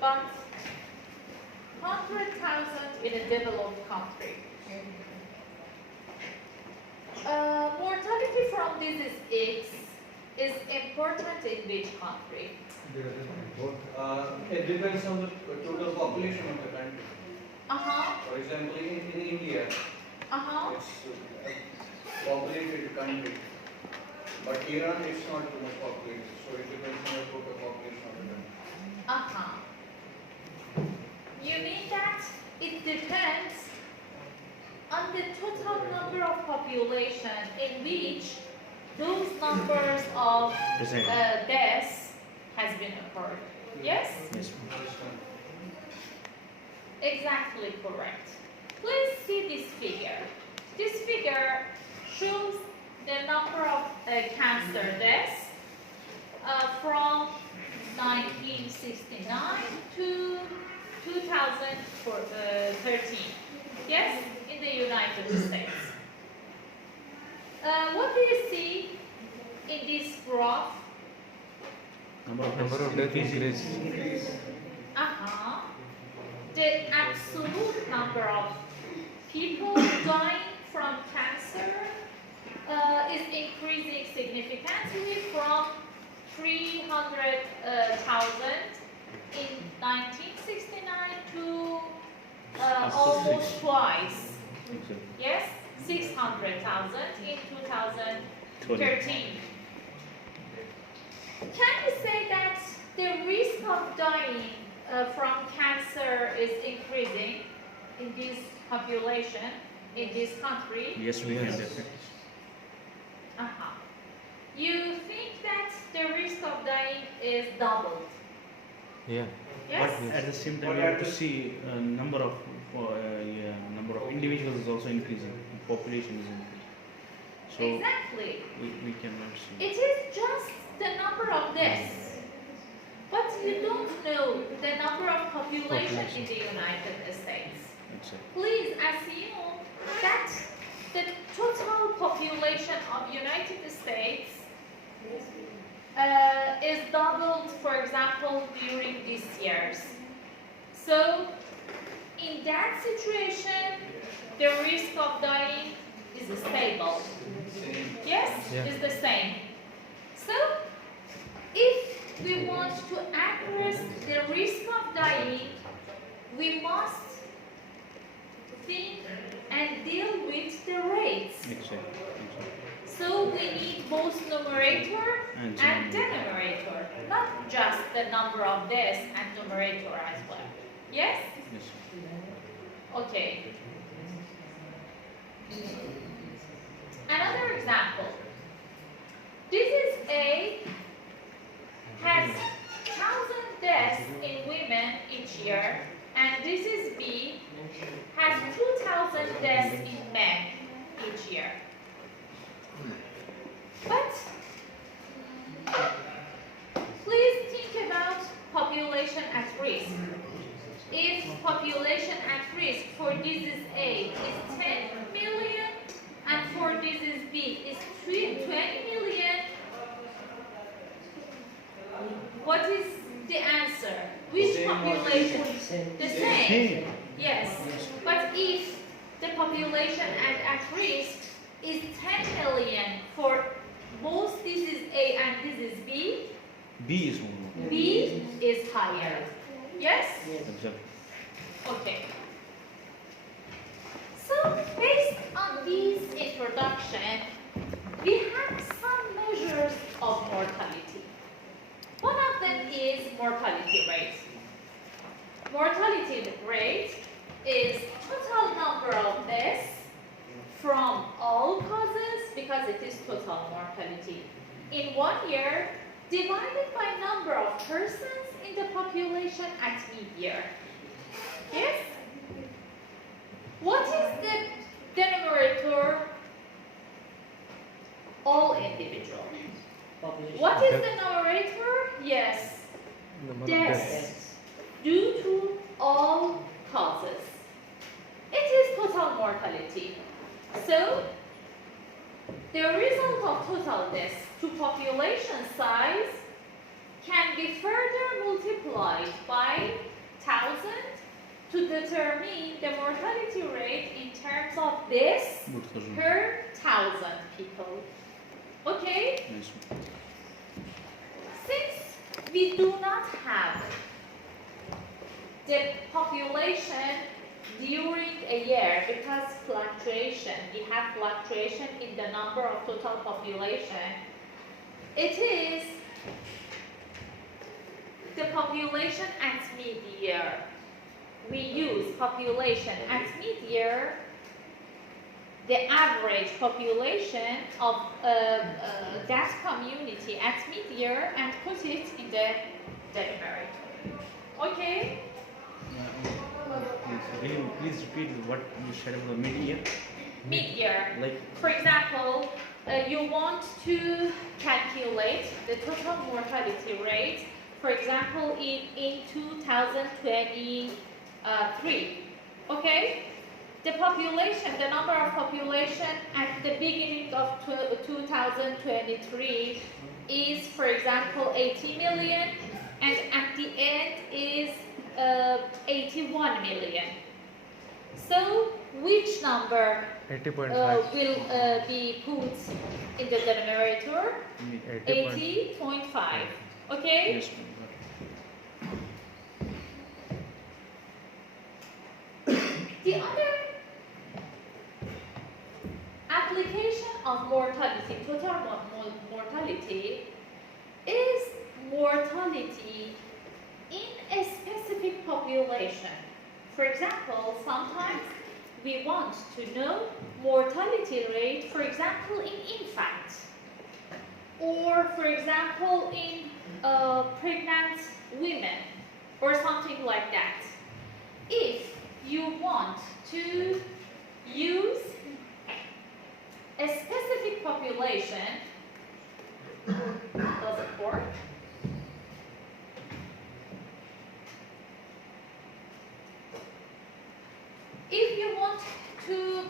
but 100,000 in a developed country. Mortality from disease X is important in which country? It depends on the total population of the country. For example, in India, it's a populated country. But Iran is not too much populated, so it depends on the total population of the country. You mean that it depends on the total number of population in which those numbers of deaths has been occurred. Yes? Yes. Exactly correct. Please see this figure. This figure shows the number of cancer deaths from 1969 to 2013. Yes, in the United States. What do you see in this graph? Number of death increase. The absolute number of people dying from cancer is increasing significantly from 300,000 in 1969 to almost twice. Yes, 600,000 in 2013. Can you say that the risk of dying from cancer is increasing in this population, in this country? Yes, we can. You think that the risk of dying is doubled? Yeah. Yes? But at the same time, we have to see number of individuals is also increasing. Population is increasing. So exactly. we cannot see. It is just the number of deaths. But you don't know the number of population in the United States. Please assume that the total population of United States is doubled, for example, during these years. So, in that situation, the risk of dying is stable. Yes? Yeah. It's the same. So, if we want to address the risk of dying, we must think and deal with the rates. So we need both numerator and denominator, not just the number of deaths and numerator as well. Yes? Yes. Okay. Another example. Disease A has 1,000 deaths in women each year, and disease B has 2,000 deaths in men each year. But please think about population at risk. If population at risk for disease A is 10 million and for disease B is 20 million, what is the answer? Which population? The same. Yes. But if the population at risk is 10 million for both disease A and disease B, B is more. B is higher. Yes? Exactly. Okay. So, based on this introduction, we have some measures of mortality. One of them is mortality rate. Mortality rate is total number of deaths from all causes, because it is total mortality, in 1 year, divided by number of persons in the population at mid-year. Yes? What is the denominator? All individual. What is the numerator? Yes. Deaths due to all causes. It is total mortality. So, the result of total deaths to population size can be further multiplied by 1000 to determine the mortality rate in terms of this per 1000 people. Okay? Yes. Since we do not have the population during a year, because fluctuation, we have fluctuation in the number of total population, it is the population at mid-year. We use population at mid-year, the average population of that community at mid-year, and put it in the numerator. Okay? Please repeat what you said about mid-year. Mid-year. Like, For example, you want to calculate the total mortality rate, for example, in 2023. Okay? The population, the number of population at the beginning of 2023 is, for example, 80 million, and at the end is 81 million. So, which number 80.5 will be put in the denominator? 80.5. Okay? yes, The other application of mortality, total mortality, is mortality in a specific population. For example, sometimes we want to know mortality rate, for example, in infants, or for example, in pregnant women, or something like that. If you want to use a specific population, does it work? If you want to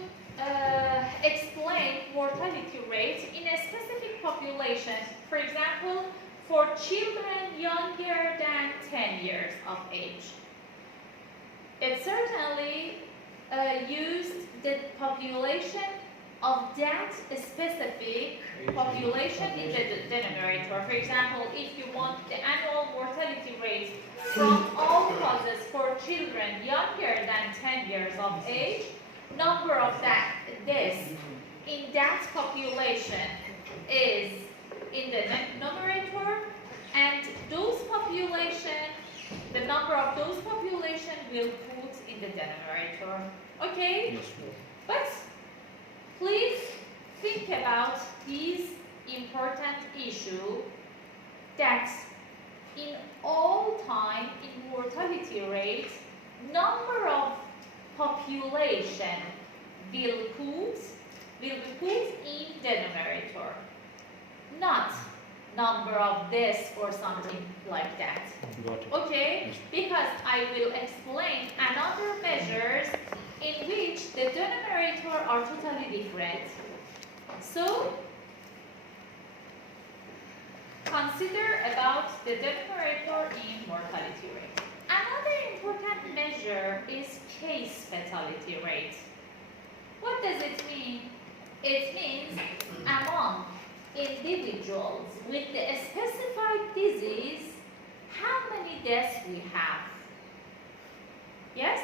explain mortality rate in a specific population, for example, for children younger than 10 years of age, it certainly used the population of that specific population in the denominator. For example, if you want the annual mortality rate from all causes for children younger than 10 years of age, number of this in that population is in the numerator, and those population, the number of those population will put in the denominator. Okay? yes, But please think about this important issue that in all time in mortality rate, number of population will be put in denominator, not number of this or something like that. got it. Okay? Yes. Because I will explain another measures in which the denominator are totally different. So, consider about the denominator in mortality rate. Another important measure is case fatality rate. What does it mean? It means among individuals with the specified disease, how many deaths we have. Yes?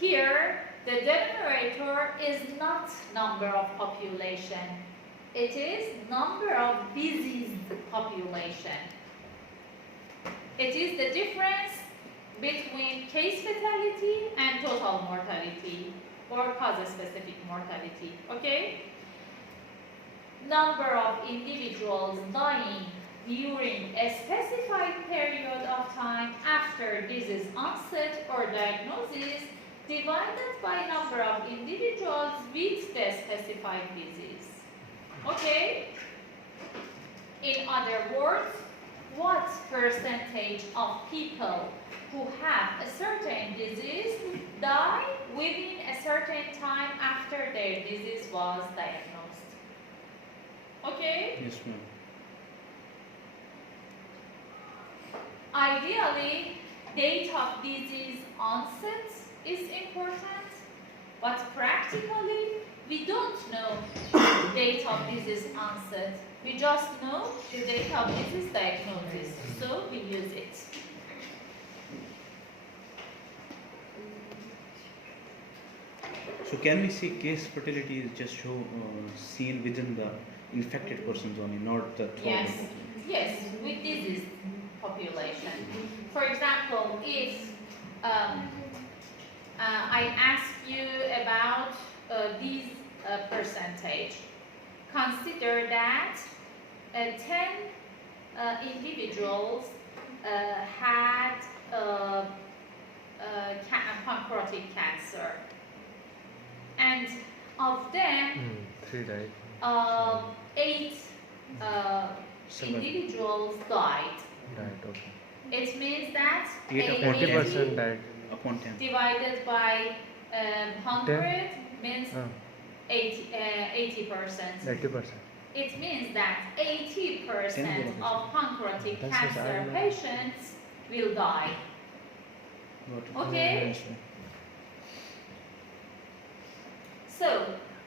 Here, the denominator is not number of population. It is number of diseased population. It is the difference between case fatality and total mortality, or cause-specific mortality. Okay? Number of individuals dying during a specified period of time after disease onset or diagnosis divided by number of individuals with the specified disease. Okay? In other words, what percentage of people who have a certain disease die within a certain time after their disease was diagnosed? Okay? Yes, ma'am. Ideally, date of disease onset is important, but practically we don't know date of disease onset. We just know the date of disease diagnosis, so we use it. So can we say case fatality is just seen within the infected persons only, not the total Yes, population? yes, with disease population. For example, if I ask you about these percentage, consider that 10 individuals had pancreatic cancer, and of them, 3 died. 8 individuals died. Okay. It means that 8 upon 40% died. Upon 10. divided by 100 means 80%. 80%. It means that 80% of pancreatic That's what cancer I know. patients will die. Got it. Okay? Yes, ma'am. So,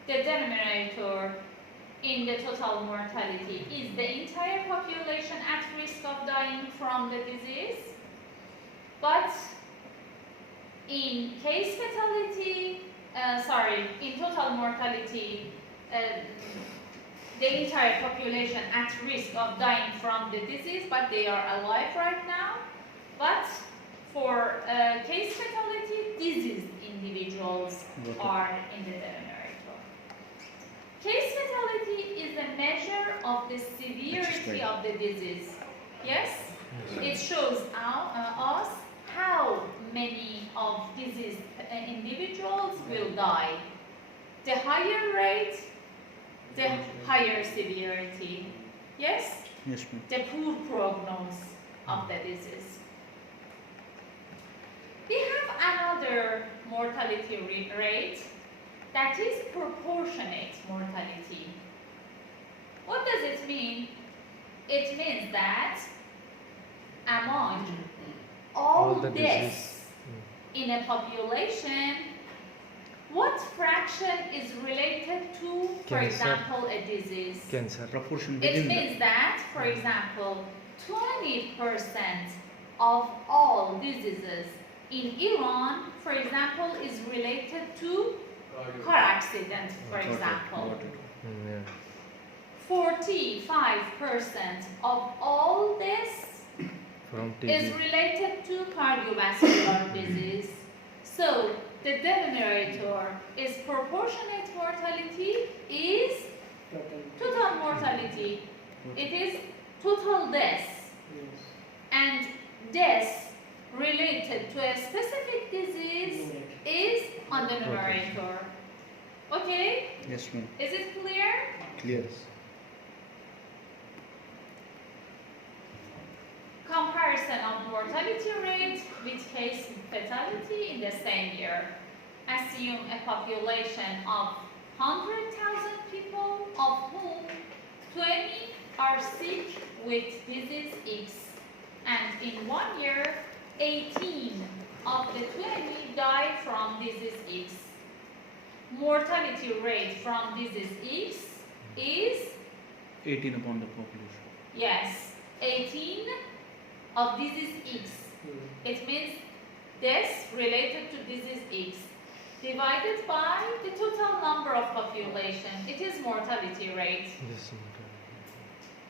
the denominator in the total mortality is the entire population at risk of dying from the disease. But in case fatality, in total mortality, the entire population at risk of dying from the disease, but they are alive right now. But for case fatality, diseased individuals Got it. are in the denominator. Case fatality is a measure of the severity right. of the disease. Yes? It shows us how many of diseased individuals will die. The higher rate, the higher severity. Yes? Yes, ma'am. The poor prognosis of the disease. We have another mortality rate that is proportionate mortality. What does it mean? It means that among all the deaths in a population, what fraction is related to, for Cancer. example, a disease? Cancer. Proportion It within means that, for example, 20% of all diseases in Iran, for example, is related to car accident, for Got it. example. Got it. 45% of all this From is TB. related to cardiovascular disease. So the denominator is proportionate mortality is total mortality. It is total deaths. And deaths related to a specific disease is on the numerator. Okay? Yes, ma'am. Is it clear? Clear. Comparison of mortality rate with case fatality in the same year. Assume a population of 100,000 people, of whom 20 are sick with disease X. And in 1 year, 18 of the 20 die from disease X. Mortality rate from disease X is 18 upon the population. yes, 18 of disease X. It means deaths related to disease X divided by the total number of population. It is mortality rate. Yes.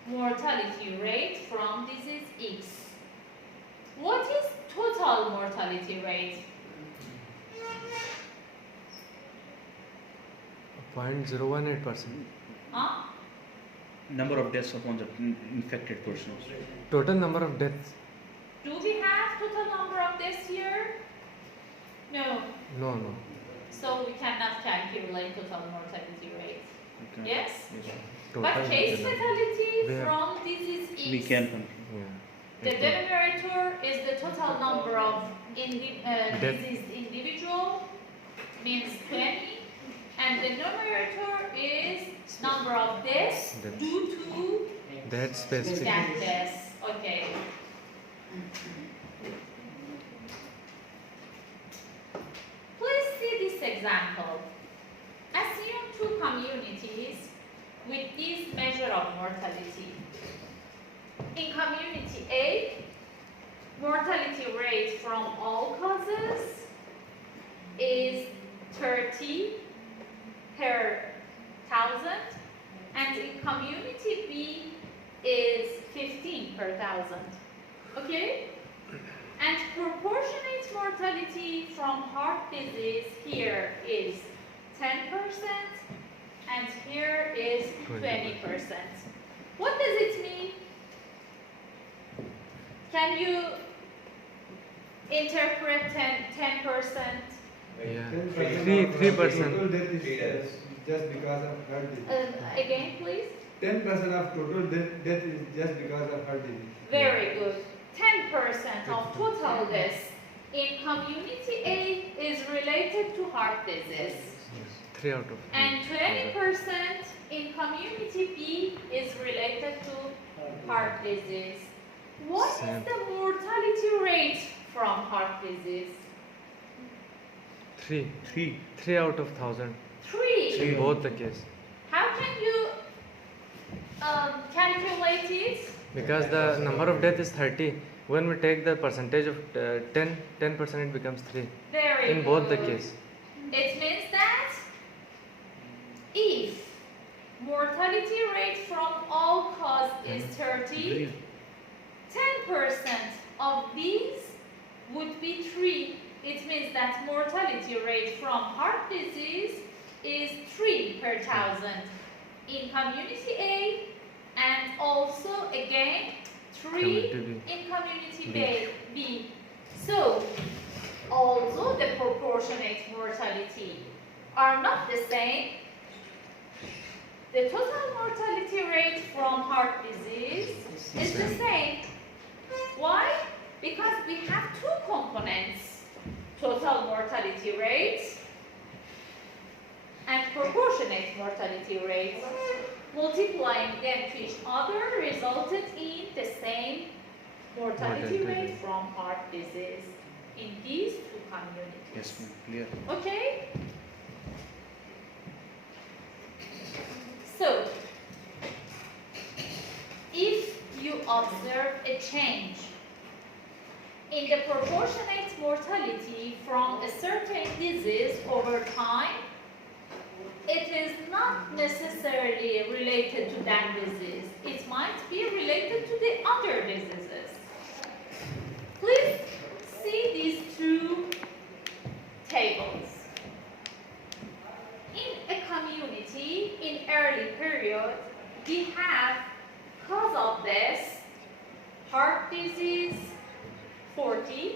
Mortality rate from disease X. What is total mortality rate? 0.018%. Huh? Number of deaths upon the infected persons. Total number of deaths? Do we have total number of deaths here? No. No. So we cannot calculate total mortality rate. Okay. Yes? Yes, ma'am. But Total case number. fatality Where? from disease X. We can confirm. Yeah. The denominator is the total number of Death. diseased individual, means 20, and the numerator is number of deaths Deaths. due to That specific. that deaths. Okay. example. Assume two communities with this measure of mortality. In community A, mortality rate from all causes is 30 per 1,000, and in community B is 15 per 1,000. Okay? And proportionate mortality from heart disease here is 10%, and here is 20%. What does it mean? Can you interpret 10%? Yeah. 3% 3%. of total death is just because of heart disease. Again, please. 10% of total death is just because of heart disease. Very good. 10% of total deaths in community A is related to heart disease. 3 out of And 20% in community B is related to heart disease. What is Same. the mortality rate from heart disease? 3. 3 out of 1,000 3. in both the case. How can you calculate it? Because the number of death is 30. When we take the percentage of 10% it becomes 3 Very in both the good. case. It means that if mortality rate from all cause is 30, 10% of these would be 3. It means that mortality rate from heart disease is 3 per 1,000 in community A, and also again 3 Community in community B. B. So, although the proportionate mortality are not the same, the total mortality rate from heart disease is the same. Why? Because we have two components, total mortality rate and proportionate mortality rate. Multiplying them to each other resulted in the same mortality Mortality rate rate. from heart disease in these two communities. Yes, ma'am. Clear. Okay? So, if you observe a change in the proportionate mortality from a certain disease over time, it is not necessarily related to that disease. It might be related to the other diseases. Please see these two tables. In a community, in early period, we have cause of death, heart disease, 40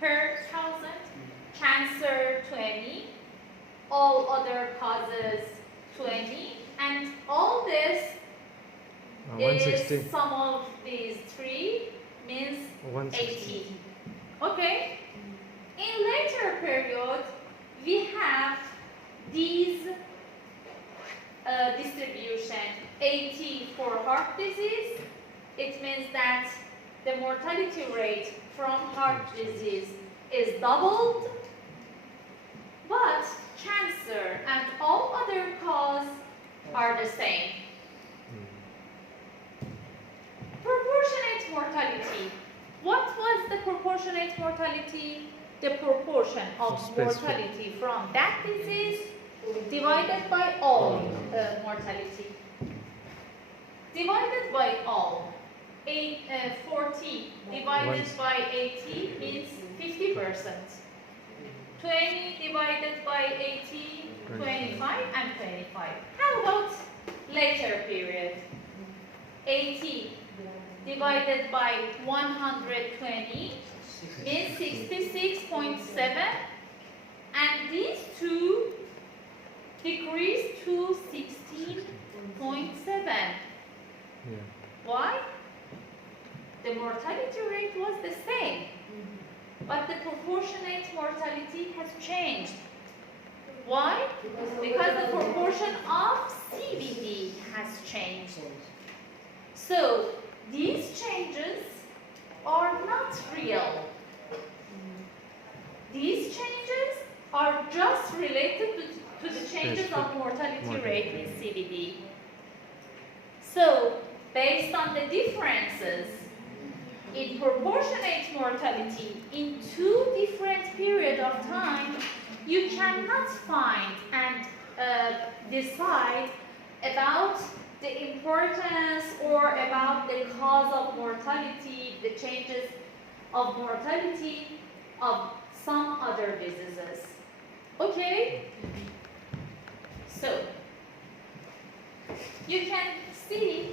per 1,000, cancer, 20, all other causes, 20, and all this 160. is sum of these three means 160. 80. Okay? In later period, we have these distribution, 80 for heart disease. It means that the mortality rate from heart disease is doubled, but cancer and all other causes are the same. Proportionate mortality. What was the proportionate mortality? The proportion of Specific. mortality from that disease divided by all mortality. Divided by all. 40 divided by 80 means 50%. 20 divided by 80, 25 and 25. How about later period? 80 divided by 120 means 66.7, and these two decrease to 16.7. Yeah. Why? The mortality rate was the same, but the proportionate mortality has changed. Why? Because the proportion of CVD has changed. So, these changes are not real. These changes are just related to the changes of Specific mortality mortality. rate in CBD. So, based on the differences in proportionate mortality in two different periods of time, you cannot find and decide about the importance or about the cause of mortality, the changes of mortality of some other diseases. Okay? So, you can see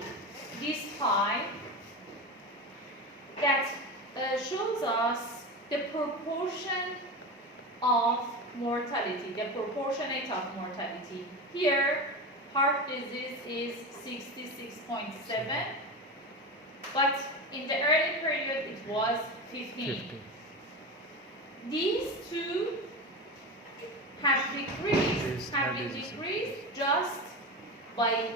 this pie that shows us the proportion of mortality, the proportionate of mortality. Here, heart disease is 66.7, but in the early period it was 15. 50. These two have been decreased just by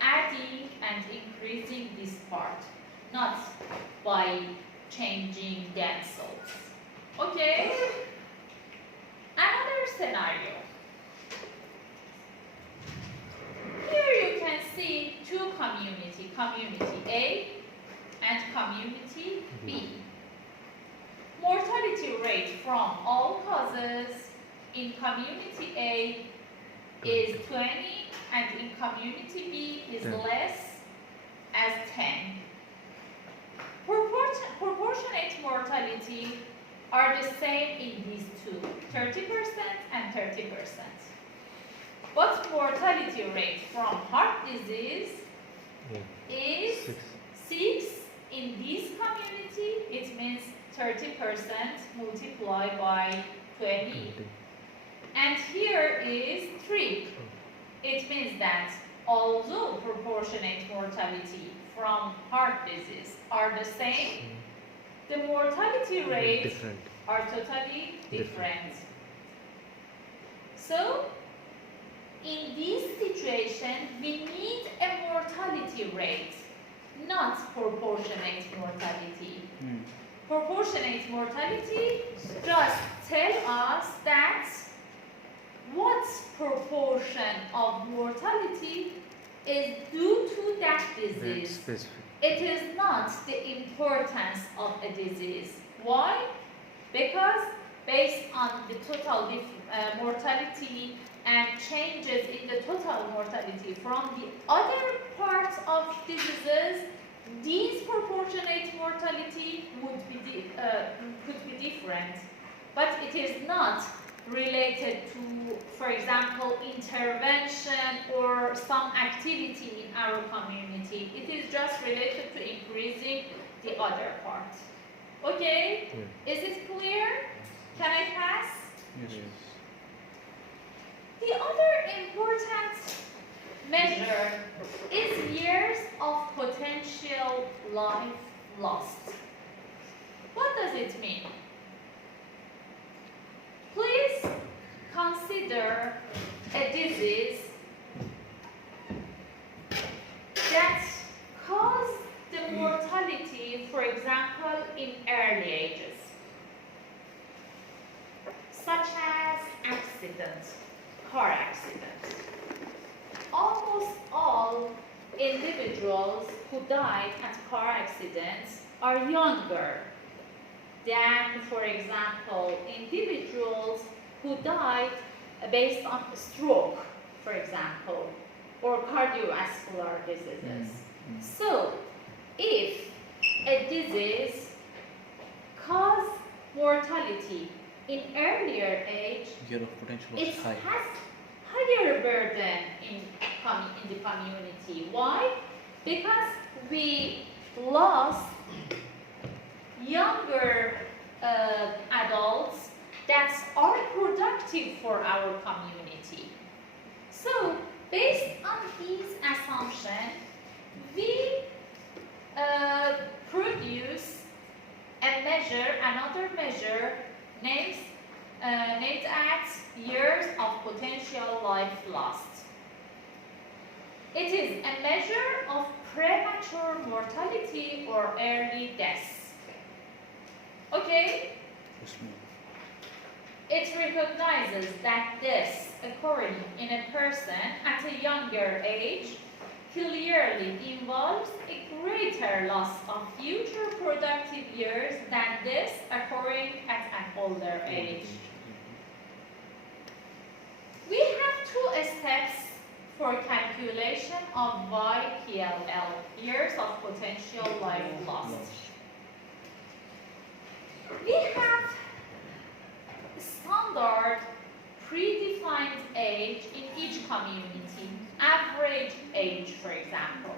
adding and increasing this part, not by changing dead cells. Okay? Another scenario. Here you can see two community, community A and community B. Mortality rate from all causes in community A is 20 and in community B is 10. less as 10. Proportionate mortality are the same in these two, 30% and 30%. But mortality rate from heart disease Yeah. is 6. 6 in this community, it means 30% multiplied by 20. 20. And here is 3. It means that although proportionate mortality from heart disease are the same, the mortality rates Different. are totally different. Different. So, in this situation, we need a mortality rate, not proportionate mortality. Proportionate mortality just tell us that what proportion of mortality is due to that Very disease. specific. It is not the importance of a disease. Why? Because based on the total mortality and changes in the total mortality from the other parts of diseases, these proportionate mortality could be different, but it is not related to, for example, intervention or some activity in our community. It is just related to increasing the other part. Okay? Yeah. Is it clear? Can I pass? Yes. The other important measure is years of potential life lost. What does it mean? Please consider a disease that caused the mortality, for example, in early ages, such as accidents, car accidents. Almost all individuals who died at car accidents are younger than, for example, individuals who died based on stroke, for example, or cardiovascular diseases. So, if a disease causes mortality in earlier age, Year of potential it is high. has higher burden in the community. Why? Because we lost younger adults that are productive for our community. So, based on these assumptions, we produce another measure named as years of potential life lost. It is a measure of premature mortality or early death. Okay? it recognizes that this occurring in a person at a younger age clearly involves a greater loss of future productive years than this occurring at an older age. We have two steps for calculation of YPLL, years of potential life lost. We have standard predefined age in each community, average age, for example.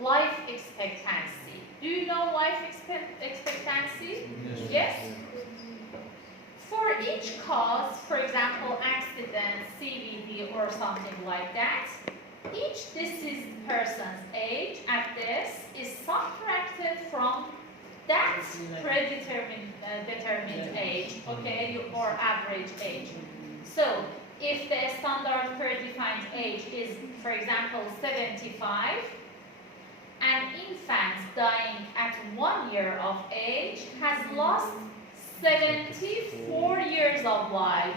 Life expectancy. Do you know life expectancy? Yes? For each cause, for example, accident, CVD, or something like that, each deceased person's age at this is subtracted from that predetermined determined age, okay, or average age. So, if the standard predefined age is, for example, 75, an infant dying at 1 year of age has lost 74 years of life.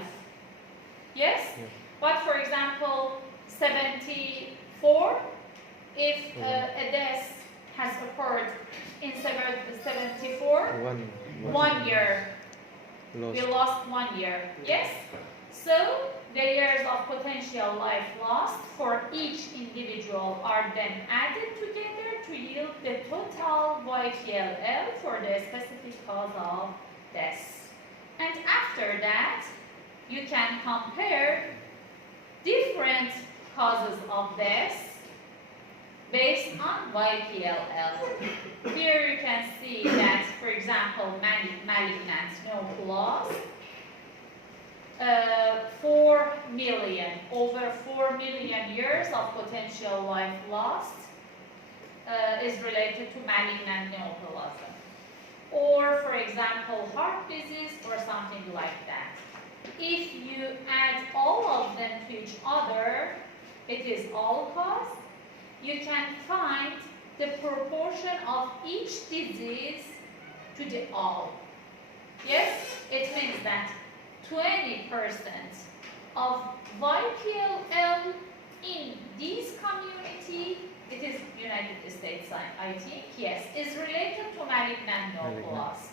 Yes? Yeah. But for example, 74, if a death has occurred in 74, 1 year, Lost. we lost 1 year. Yes? So the years of potential life lost for each individual are then added together to yield the total YPLL for the specific cause of death. And after that, you can compare different causes of death based on YPLL. Here you can see that, for example, malignant no-plus, 4 million, over 4 million years of potential life lost is related to malignant neoplasm. Or, for example, heart disease or something like that. If you add all of them to each other, it is all cause, you can find the proportion of each disease to the all. Yes? It means that 20% of YPLL in this community, it is United States, I think, yes, is related to malignant no-plus.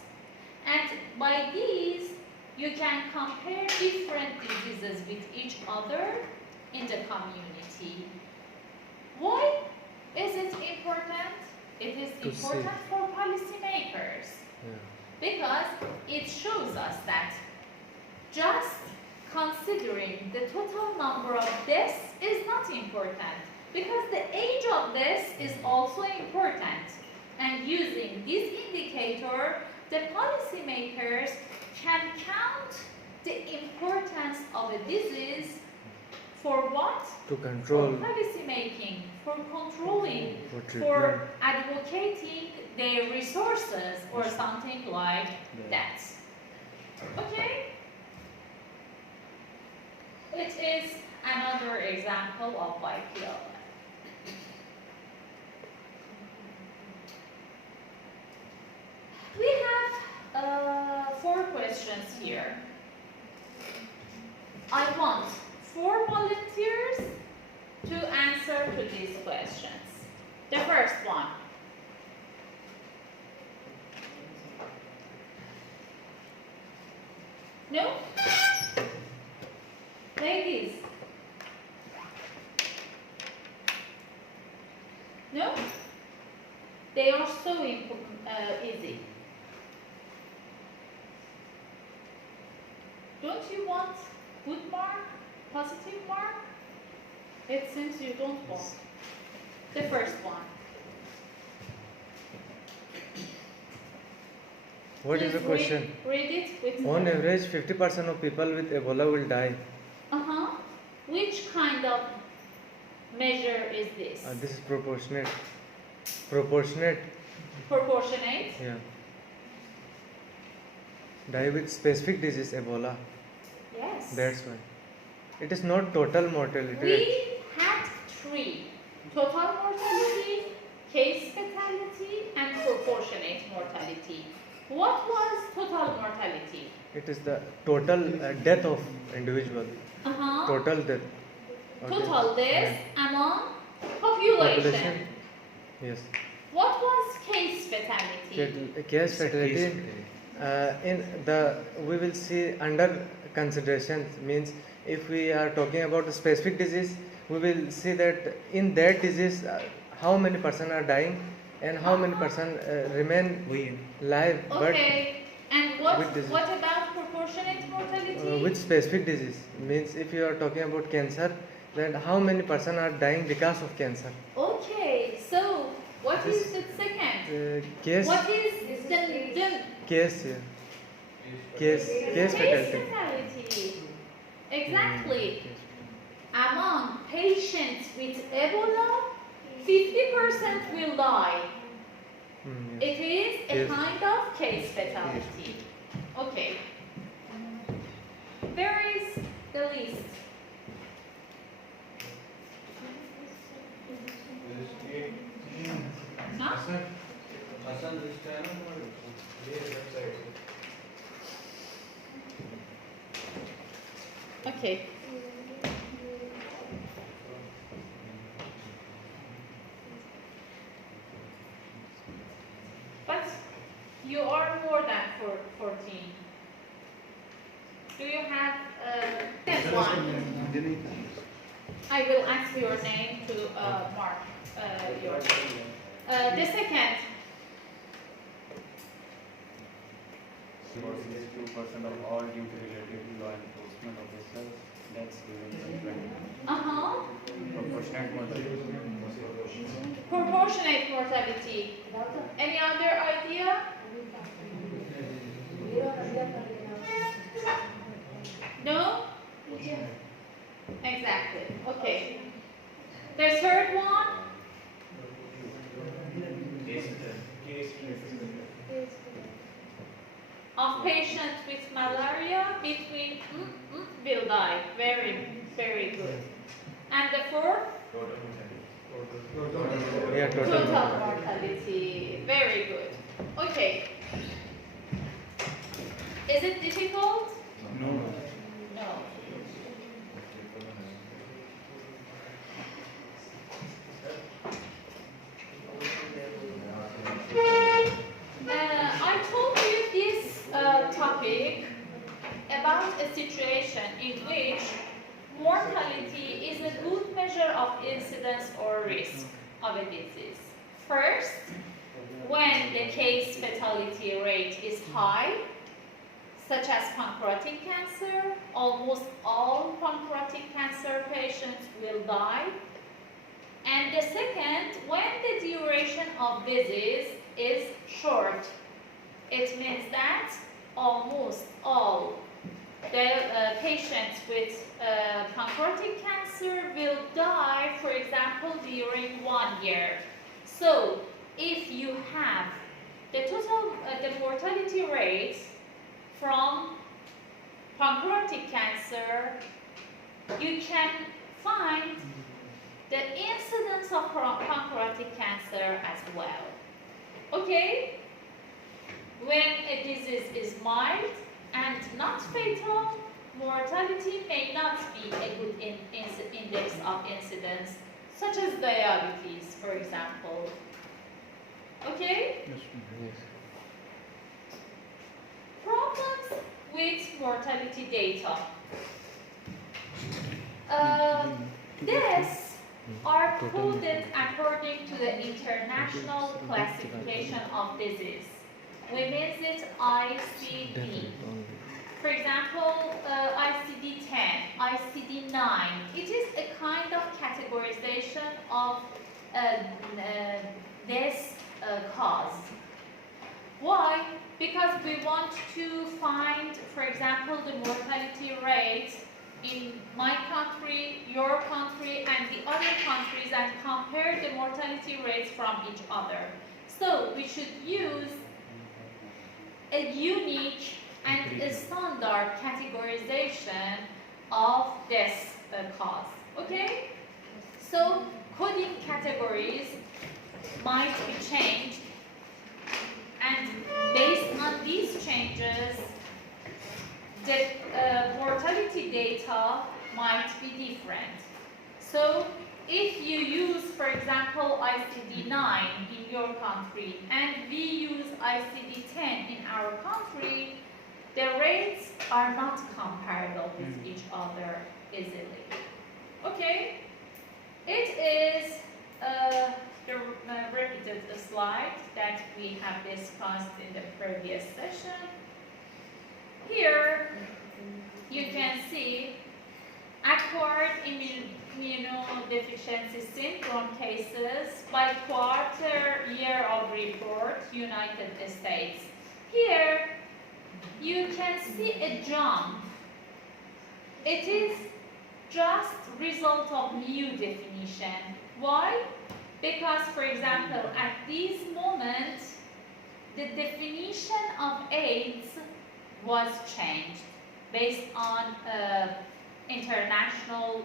And by these, you can compare different diseases with each other in the community. Why is it important? It is To important see. for policymakers because it shows us that just considering the total number of deaths is not important because the age of death is also important. And using this indicator, the policymakers can count the importance of a disease for what? To control. For policy making, for controlling, For for treatment. advocating their resources or something like that. Okay? It is another example of YPLL. We have 4 questions here. I want 4 volunteers to answer to these questions. The first one. No? Ladies? No? They are so easy. Don't you want good mark, positive mark? It seems you don't want. The first one. What is the Please question? Read it with On average, 50% of people with Ebola will die. Which kind of measure is this? This is proportionate. Proportionate. Proportionate? Yeah. Die with specific disease, Ebola. Yes. That's why. It is not total mortality. We had 3. Total mortality, case fatality, and proportionate mortality. What was total mortality? It is the total death of individual. Uh-huh. Total death. Total death among population. Yes. What was case fatality? Case fatality. In the we will see under considerations, means if we are talking about the specific disease, we will see that in that disease how many person are dying and how many person remain live. Okay. And what with disease. what about proportionate mortality? With specific disease, means if you are talking about cancer, then how many person are dying because of cancer. Okay. So what is the second? Case. What is the Case. Yeah. Case fatality. fatality? Exactly. Among patients with Ebola, 50% will die. Yes. It is a Yes. kind of case fatality. Okay. There is the list. Huh? Hassan, this time Okay. But you are more than 14. Do you have that one? I will ask your name to mark your. The second. 62% of all duty related law enforcement officers deaths during 2020. Uh-huh. Proportionate mortality. Proportionate mortality. Any other idea? No? Exactly. Okay. The third one? Of patients with malaria between will die. Very, very good. And the fourth? Yeah, Total total. mortality. Very good. Okay. Is it difficult? No. No. I told you this topic about a situation in which mortality is a good measure of incidence or risk of a disease. First, when the case fatality rate is high, such as pancreatic cancer, almost all pancreatic cancer patients will die. And the second, when the duration of disease is short, it means that almost all the patients with pancreatic cancer will die, for example, during 1 year. So, if you have the total, the mortality rate from pancreatic cancer, you can find the incidence of pancreatic cancer as well. Okay? When a disease is mild and not fatal, mortality may not be a good index of incidence, such as diabetes, for example. Okay? Yes. Problems with mortality data. Deaths are coded according to the International Classification of Disease. We means it ICD. For example, ICD-10, ICD-9. It is a kind of categorization of this cause. Why? Because we want to find, for example, the mortality rate in my country, your country, and the other countries, and compare the mortality rates from each other. So we should use a unique and a standard categorization of this cause. Okay? So coding categories might be changed, and based on changes, the mortality data might be different. So if you use, for example, ICD-9 in your country and we use ICD-10 in our country, the rates are not comparable with each other easily. Okay? It is the repeated slide that we have discussed in the previous session. Here, you can see acquired immunodeficiency syndrome cases by quarter year of report, United States. Here, you can see a jump. It is just result of new definition. Why? Because, for example, at this moment, the definition of AIDS was changed based on international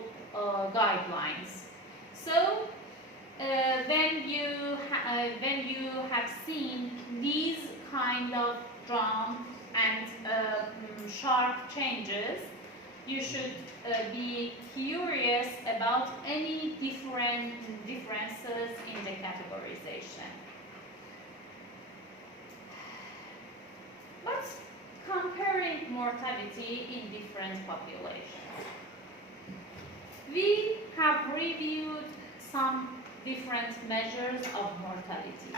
guidelines. So, when you have seen these kind of jump and sharp changes, you should be curious about any differences in the categorization. But comparing mortality in different populations, we have reviewed some different measures of mortality.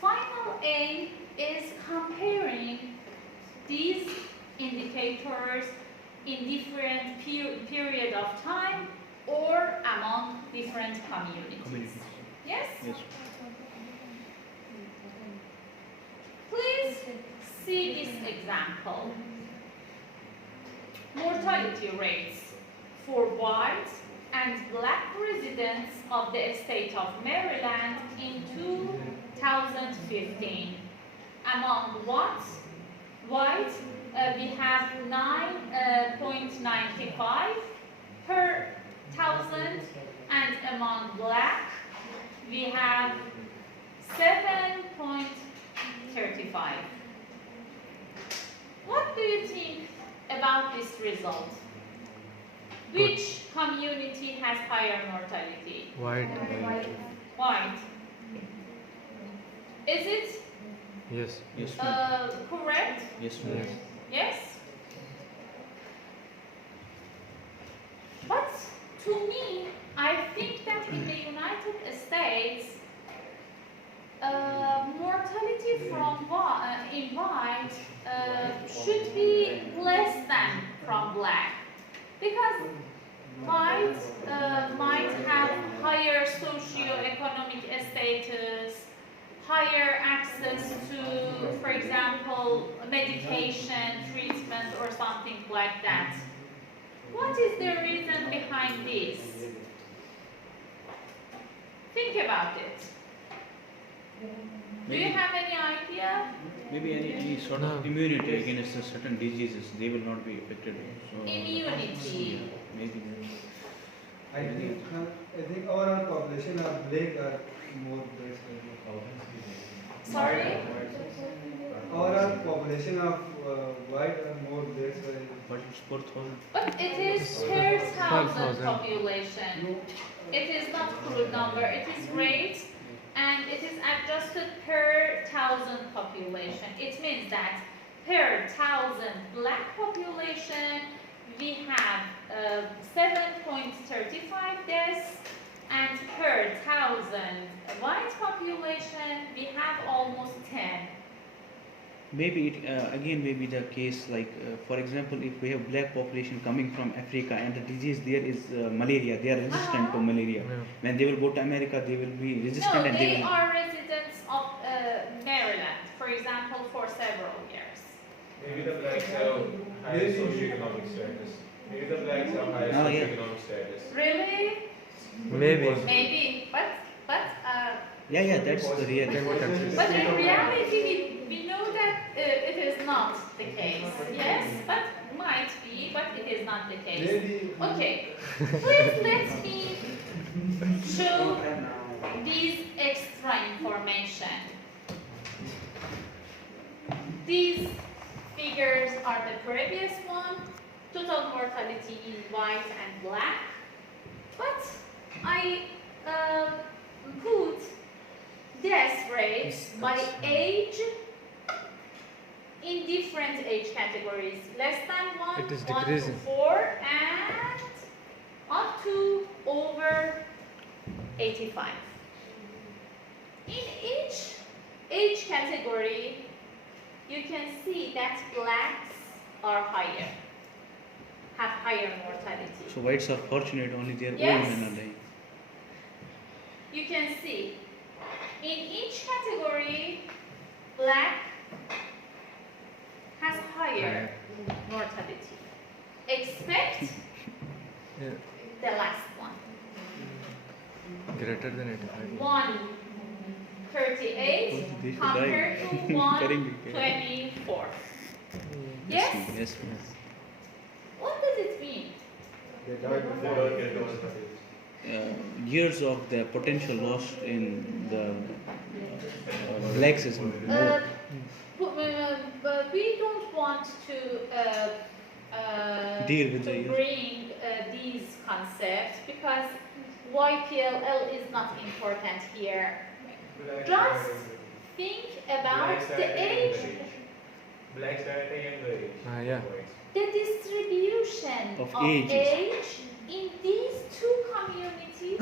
Final aim is comparing these indicators in different period of time or among different communities. Yes? Yes. Please see this example. Mortality rates for white and black residents of the state of Maryland in 2015. Among white, we have 9.95 per thousand, and among black, we have 7.35. What do you think about this result? Which community has higher mortality? White. White. Is it Yes. Yes. Ma'am. correct? Yes. Ma'am. Yes. Yes? But to me, I think that in the United States, mortality from in white should be less than from black, because white might have higher socio-economic status, higher access to, for example, medication, treatment, or something like that. What is the reason behind this? Think about it. Do you have any idea? Maybe any sort of immunity against a certain diseases, they will not be affected. So, Immunity. maybe. I think overall population of black are more less. Sorry? Overall population of white are more less. But it's per thousand. But it is per thousand 1,000. population. It is not crude number, it is rate, and it is adjusted per thousand population. It means that per thousand black population, we have 7.35 deaths, and per thousand white population, we have almost 10. Maybe it again maybe the case like for example, if we have black population coming from Africa and the disease there is malaria, they are resistant to malaria. Yeah. When they will go to America, they will be resistant No, and they they will. are residents of Maryland, for example, for several years. Maybe the blacks have higher socioeconomic status. Maybe the blacks have higher Oh, yeah. socioeconomic status. Really? Maybe. Maybe, but Yeah, that's the real. but in reality, we know that it is not the case. Yes, but might be, but it is not the case. Maybe. Okay, please let me show these extra information. These figures are the previous one, total mortality in white and black. But I put death rates by age in different age categories, less than 1, It is 1 to decreasing. 4, and up to over 85. In each age category, you can see that blacks are higher, have higher mortality. So whites are fortunate, only their Yes. old men are dying. You can see in each category, black has higher mortality. Except Yeah. the last one. Greater than 85. 138 They should compared die. to Carrying it. 124. Yes, Yes? yes, yes. What does it mean? They died before they get those studies. Years of the potential lost in the blacks is more. But we don't want to Deal with the- bring these concepts because YPLL is not important here. Just think about the age, Blacks died at a younger age. Yeah. the distribution Of of ages. age in these two communities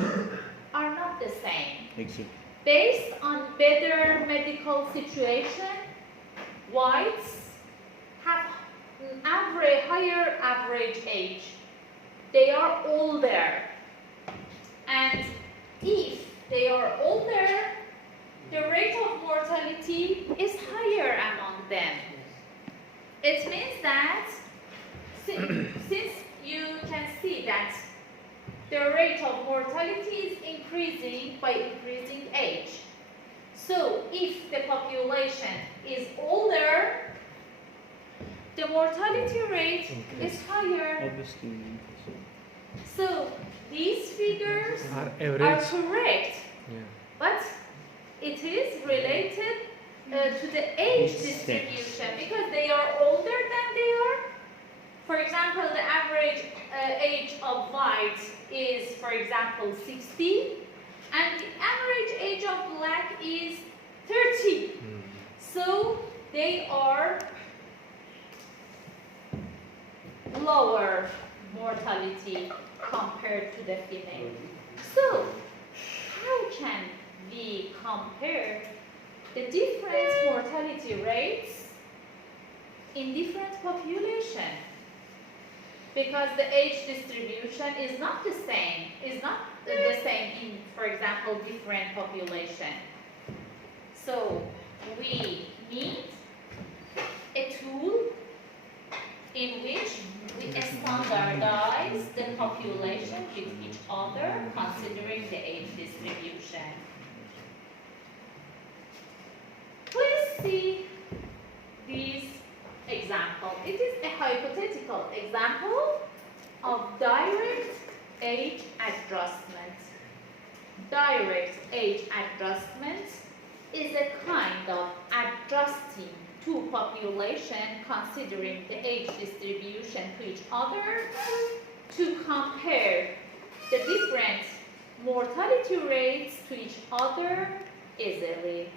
are not the same. Exactly. Based on better medical situation, whites have higher average age. They are older. And if they are older, the rate of mortality is higher among them. It means that since you can see that the rate of mortality is increasing by increasing age. So if the population is older, the mortality rate is higher. Obviously. So these figures Are are average. correct, Yeah. but it is related to the age distribution because they are older than they are. For example, the average age of white is, for example, 60, and the average age of black is 30. So they are lower mortality compared to the female. So how can we compare the different mortality rates in different population? Because the age distribution is not the same, in, for example, different population. So we need a tool in which we standardize the population with each other, considering the age distribution. Please see these example. It is a hypothetical example of direct age adjustment. Direct age adjustment is a kind of adjusting two population considering the age distribution to each other to compare the different mortality rates to each other easily.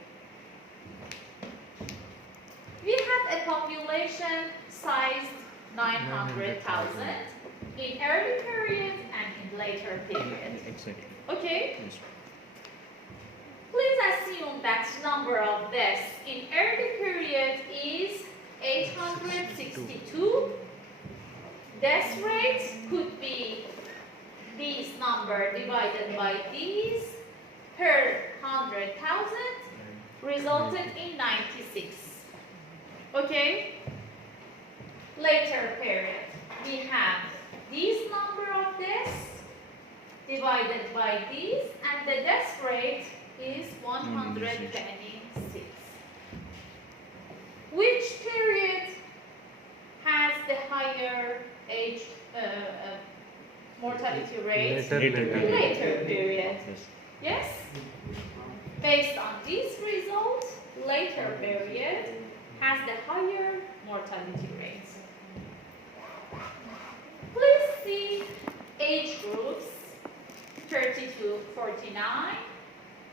We have a population sized 900,000 in early period and in later period. Exactly. Okay? Yes. Please assume that number of deaths in early period is 862. Death rate could be this number divided by these per 100,000 resulted in 96. Okay? Later period, we have this number of deaths divided by this, and the death rate is 126. Which period has the higher age mortality rate? Later period. Yes. Yes? Based on this result, later period has has the higher mortality rates. Please see age groups 30 to 49,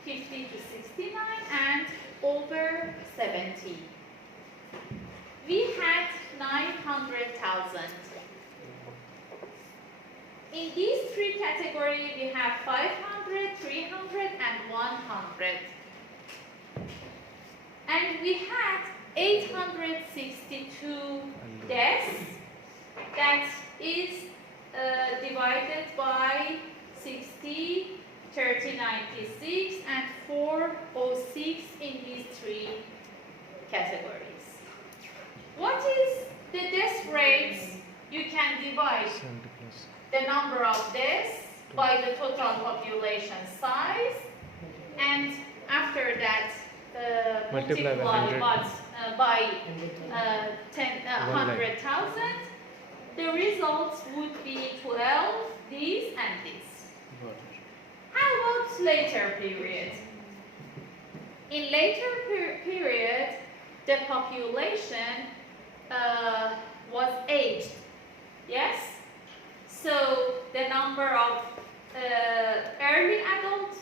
50 to 69, and over 70. We had 900,000. In these three categories, we have 500, 300, and 100. And we had 862 deaths. That is divided by 60, 30, 96, and 406 in these three categories. What is the death rates? You can divide 70 plus. the number of deaths by the total population size, and after that Multiply by 100. by 100,000. The results would be 12, these and these. Got it. How about later period? In later period, the population was aged. Yes? So the number of early adults,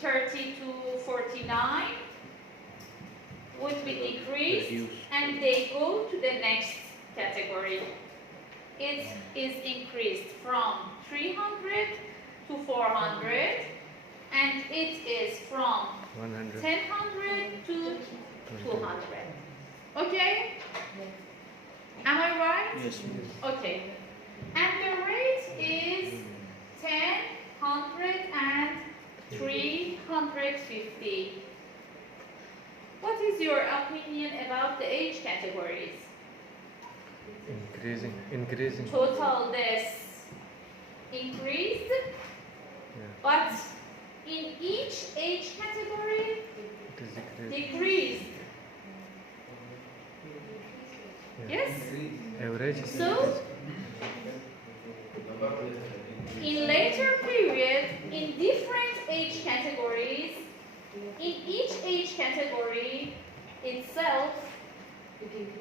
30 to 49, would be decreased, Reduced. and they go to the next category. It is increased from 300 to 400, and it is from 100. 1000 to 200. Okay? Am I right? Yes. Okay. And the rate is 10, 100, and 350. What is your opinion about the age categories? Increasing. Total deaths increased, Yeah, but in each age category it is decreasing. decreased. Yeah. Yes? Average is So, increasing. in later period, in different age categories, in each age category itself,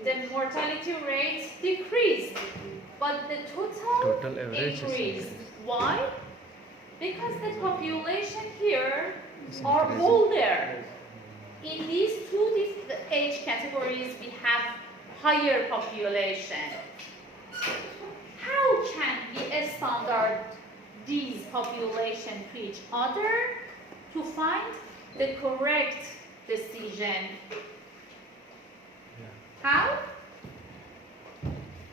the mortality rate decreased, but the total Total average is increased. increased. Why? Because the population here It's are increasing. older. In these two age categories, we have higher population. How can we standard these population to each other to find the correct decision? Yeah. How?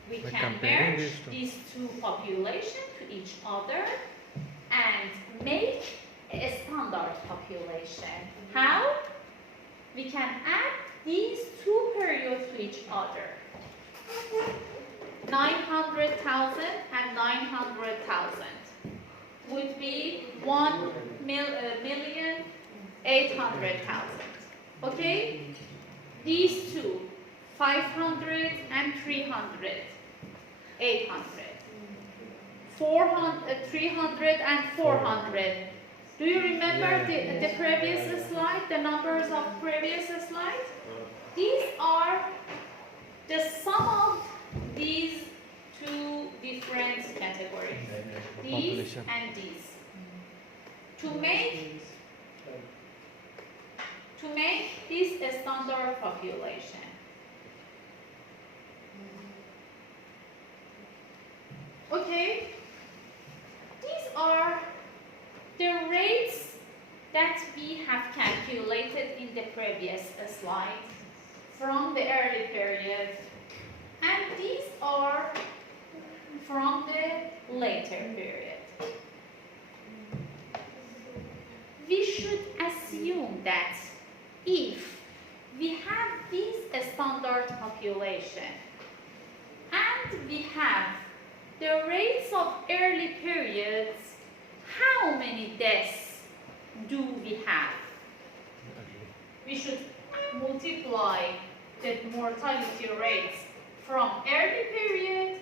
We By can comparing merge these two. these two populations to each other and make a standard population. How? We can add these two periods to each other. 900,000 and 900,000 would be 1,800,000. Okay? These two, 500 and 300, 800. 300 and 400. Do you remember the previous slide, the numbers of previous slide? These are the sum of these two different categories, these Population. and these. To make this a standard population. Okay, these are the rates that we have calculated in the previous slide from the early period, and these are from the later period. We should assume that if we have this standard population and we have the rates of early periods, how many deaths do we have? We should multiply the mortality rates from early period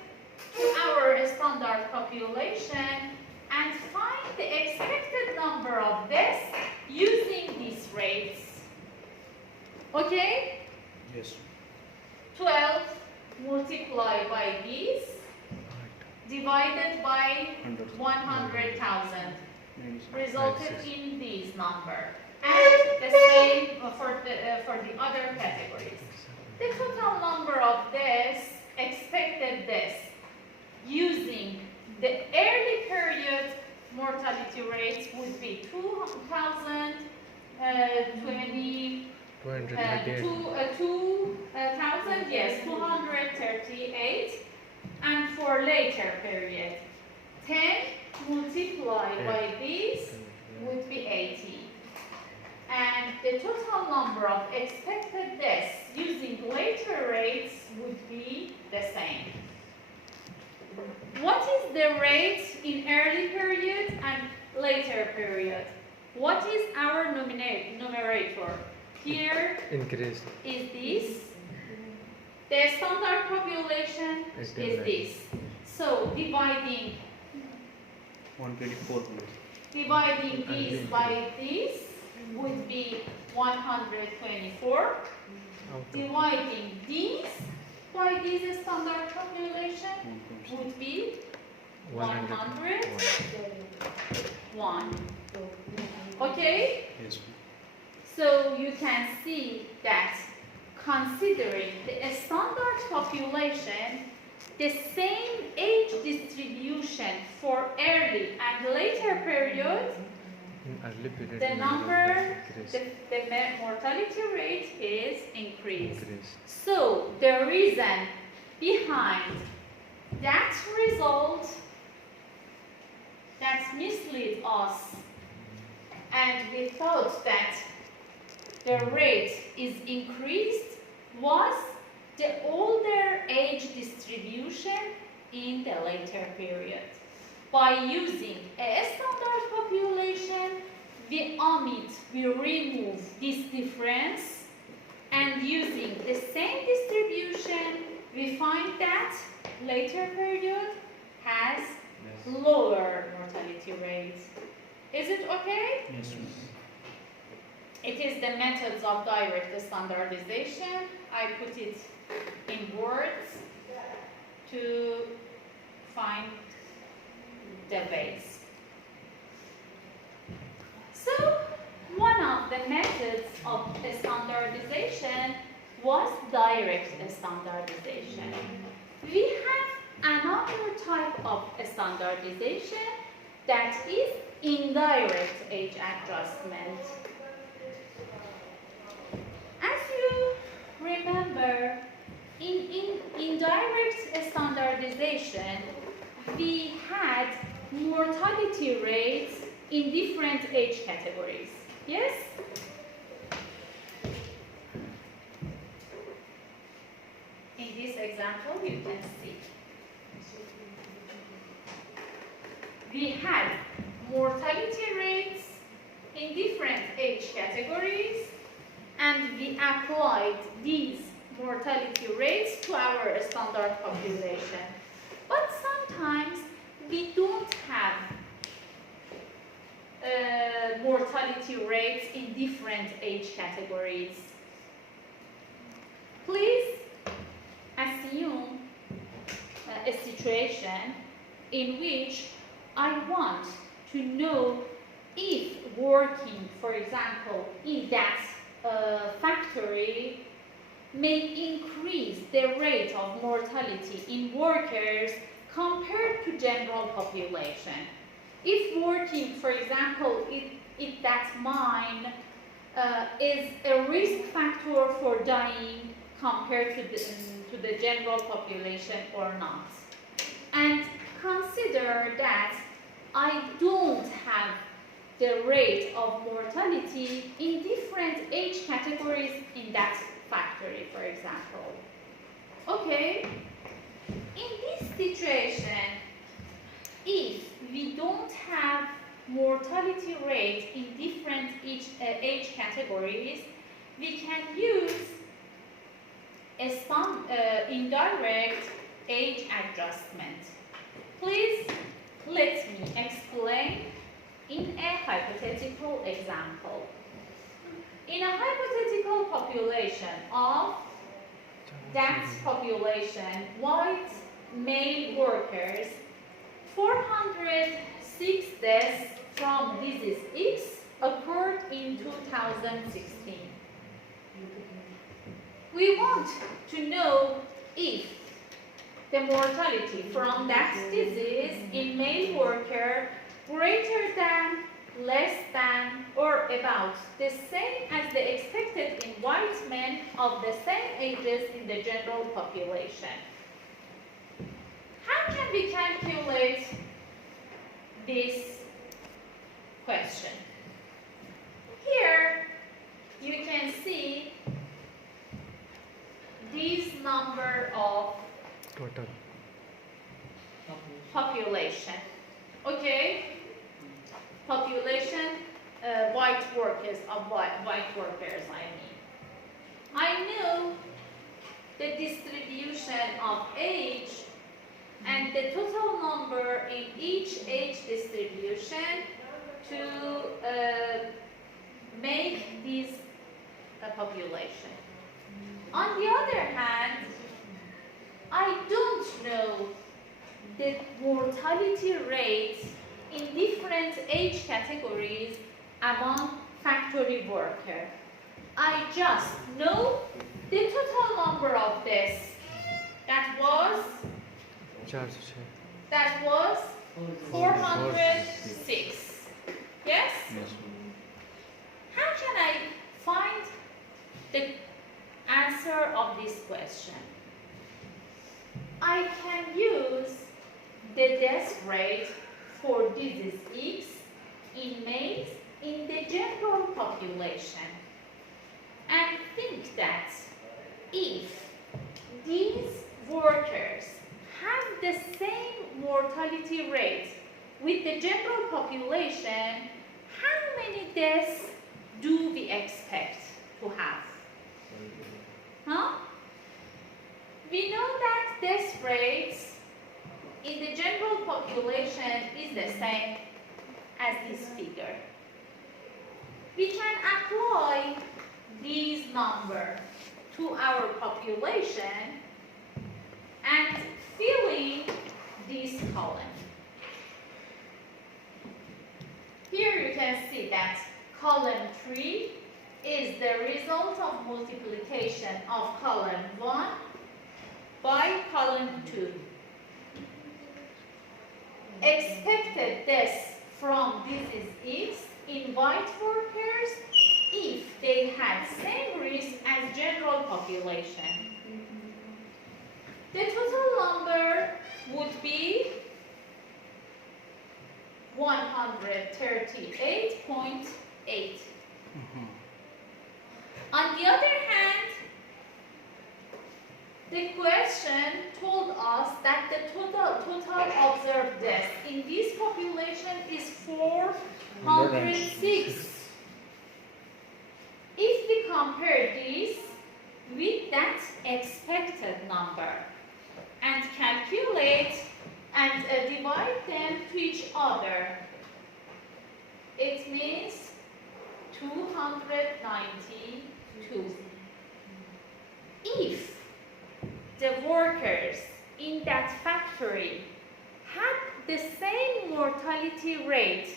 to our standard population and find the expected number of deaths using these rates. Okay? Yes. 12 multiplied by this divided by 100,000 resulted in this number. And the same for the other categories. The total number of this, expected this, using the early period mortality rates would be 2020, 2000, yes, 238, and for later period, 10 multiplied by this would be 80. And the total number of expected deaths using later rates would be the same. What is the rate in early period and later period? What is our numerator? Here Increase. is this. The standard population is this. So dividing 124. this by this would be 124. Dividing this by this standard population would be 101. Okay? Yes. So you can see that considering the standard population, the same age distribution for early and later period, the number, the mortality rate is increased. So the reason behind that result that misled us, and we thought that the rate is increased, was the older age distribution in the later period. By using a standard population, we omit, we remove this difference, and using the same distribution, we find that later period has lower mortality rates. Is it okay? Yes. It is the methods of direct standardization. I put it in words to find the base. So, one of the methods of standardization was direct standardization. We have another type of standardization that is indirect age adjustment. As you remember, in indirect standardization, we had mortality rates in different age categories. Yes? In this example, you can see. We had mortality rates in different age categories, and we applied these mortality rates to our standard population. But sometimes we don't have mortality rates in different age categories. Please assume a situation in which I want to know if working, for example, in that factory may increase the rate of mortality in workers compared to general population. If working, for example, if that mine is a risk factor for dying compared to the general population or not. And consider that I don't have the rate of mortality in different age categories in that factory, for example. Okay, in this situation, if we don't have mortality rate in different age categories, we can use a indirect age adjustment. Please let me explain in a hypothetical example. In a hypothetical population of that population, white male workers, 406 deaths from disease X occurred in 2016. We want to know if the mortality from that disease in male worker greater than, less than, or about the same as the expected in white men of the same ages in the general population. How can we calculate this question? Here you can see this number of Total. population. Okay? Population, white workers, white workers, I mean. I know the distribution of age and the total number in each age distribution to make this population. On the other hand, I don't know the mortality rates in different age categories among factory workers. I just know the total number of deaths. That was 406. Yes? How can I find the answer of this question? I can use the death rate for disease X in males in the general population and think that if these workers have the same mortality rate with the general population, how many deaths do we expect to have? Huh? We know that death rates in the general population is the same as this figure. We can apply these numbers to our population and fill in this column. Here you can see that column 3 is the result of multiplication of column 1 by column 2. Expected deaths from disease X in white workers if they had same risk as general population. The total number would be 138.8. On the other hand, the question told us that the total observed deaths in this population is 406. If we compare this with that expected number and calculate and divide them to each other, it means 292. If the workers in that factory had the same mortality rate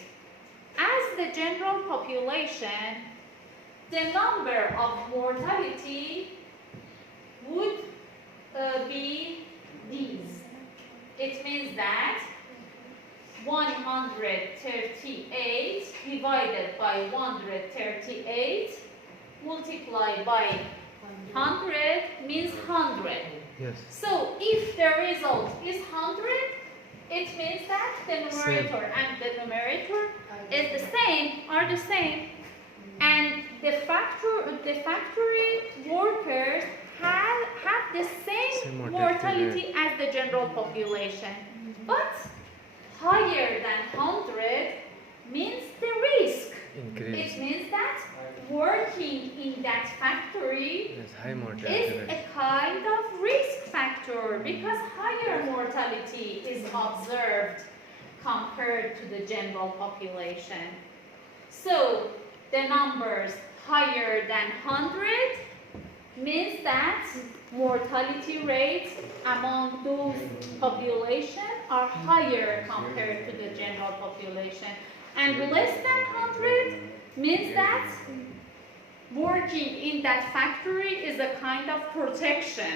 as the general population, the number of mortality would be these. It means that 138 divided by 138 multiplied by 100 means 100. Yes. So if the result is 100, it means that the numerator and the numerator is the same, and the factory workers have the same mortality as the general population. But higher than 100 means the risk. Increase. It means that working in that factory Yes, high mortality is rate. a kind of risk factor because higher mortality is observed compared to the general population. So the numbers higher than 100 means that mortality rates among those population are higher compared to the general population. And less than 100 means that working in that factory is a kind of protection.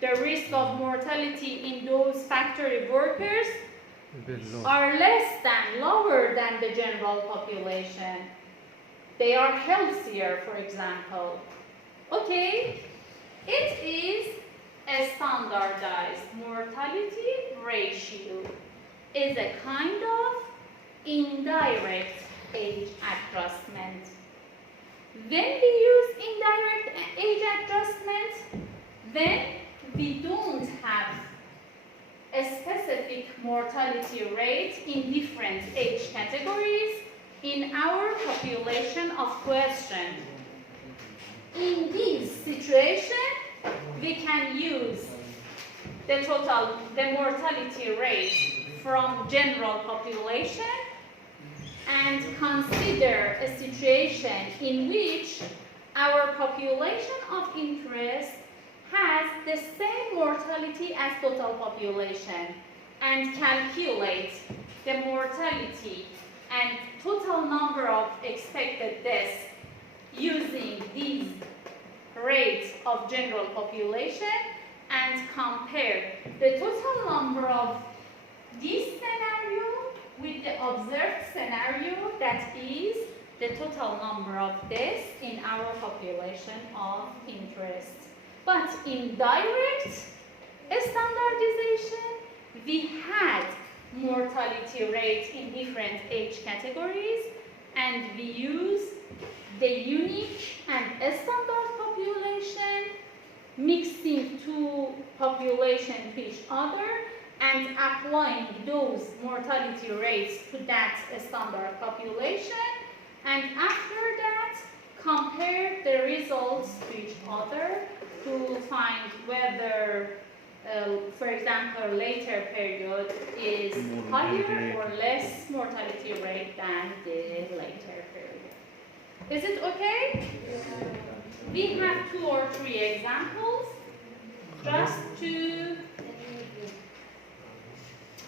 The risk of mortality in those factory workers are lower than the general population. They are healthier, for example. Okay, it is a standardized mortality ratio. Is a kind of indirect age adjustment. When we use indirect age adjustment, then we don't have a specific mortality rate in different age categories in our population of question. In this situation, we can use the mortality rate from general population and consider a situation in which our population of interest has the same mortality as total population and calculate the mortality and total number of expected deaths using these rates of general population and compare the total number of this scenario with the observed scenario, that is the total number of deaths in our population of interest. But in direct standardization, we had mortality rates in different age categories, and we use the unique and standard population, mixing two populations to each other and applying those mortality rates to that standard population, and after that compare the results to each other to find whether, for example, later period is higher or less mortality rate than the later period. Is it okay? We have 2 or 3 examples just to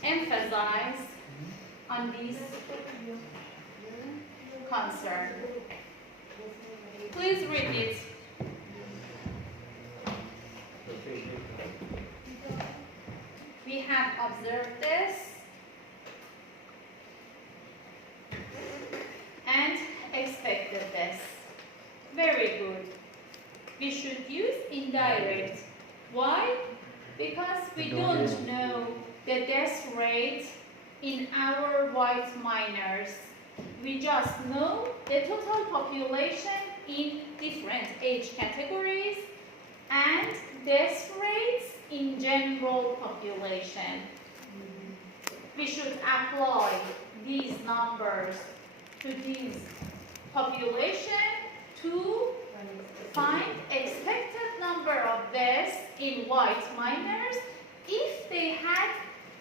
emphasize on this concern. Please read it. We have observed this and expected this. Very good. We should use indirect. Why? Because we don't know the death rate in our white minors. We just know the total population in different age categories and death rates in general population. We should apply these numbers to this population to find expected number of deaths in white minors if they had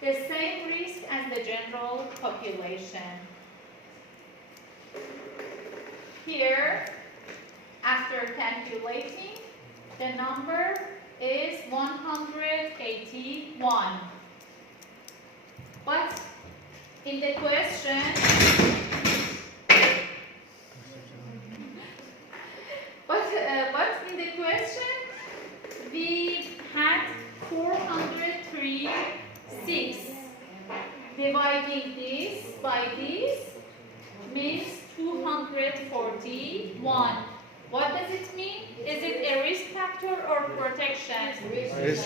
the same risk as the general population. Here, after calculating, the number is 181. But in the question, we had 403.6. Dividing this by this means 241. What does it mean? Is it a risk factor or protection? Risk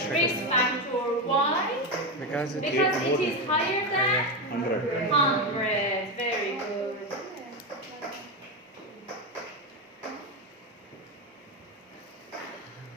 factor. Why? Because it is higher than 100. 100.